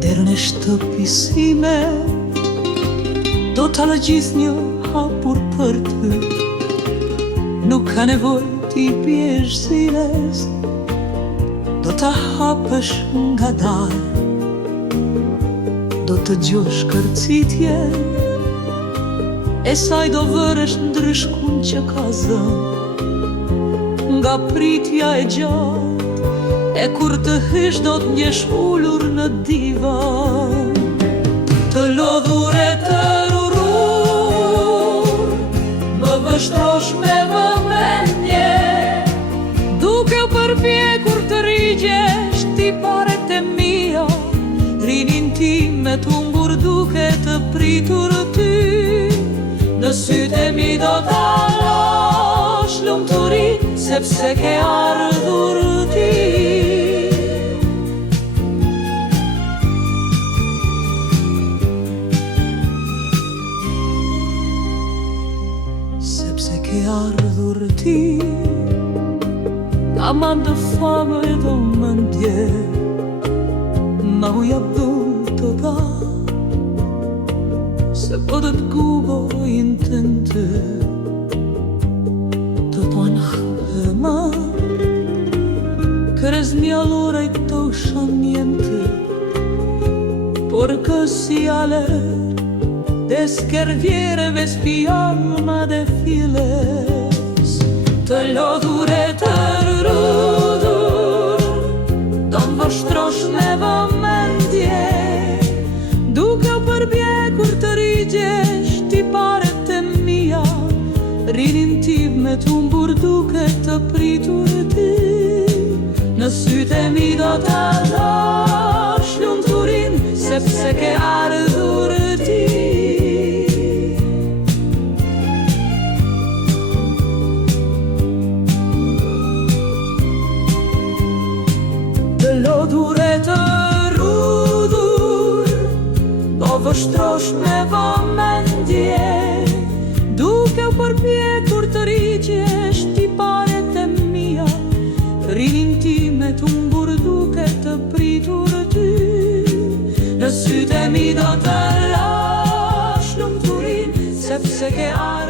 Derën e shtëpisime do t'alë gjithë një hapur për ty. Nuk ka nevoj t'i pjesh ziles, do t'a hapësh nga dalë. Do të gjosh kërcitje e saj do vërësh ndryshkun që ka zënë nga pritja e gjatë, e kur të hysh do t'njesh ullur në divan. Të lodhur e të rurur, më vështrosh me vëmendje, duke u përpjekur të rigjesh ti paret e mia. Rinin tim me t'humbur duke të pritur ty, në sytë e mi do t'a lash lumturi, sepse ke ardhur ti. Sepse ke ardhur ti, ta mandë famë e do më ndje, ma u jabdu të da, se po të t'gubojnë të ndë, të tonë hëma, kërez mjallore i këto shën niente, por così aler, deskervjere vespi alma de files, të lodhur e të rrudur, do më vështrosh me vëmendje, duke u përbjekur të rigjesh ti paret e mia. Rinin tim me t'humbur duke të pritur ti, në sytë e mi do t'a lash lumturin, sepse ke ardhur ti. Të lodhur e të rrudur, do vështrosh me vëmendje, duke u përpjekur të rigjesh ti paret e mia. Rinin tim me t'humbur duke të pritur ty, në sytë e mi do të lash lumturin, sepse ke ardhur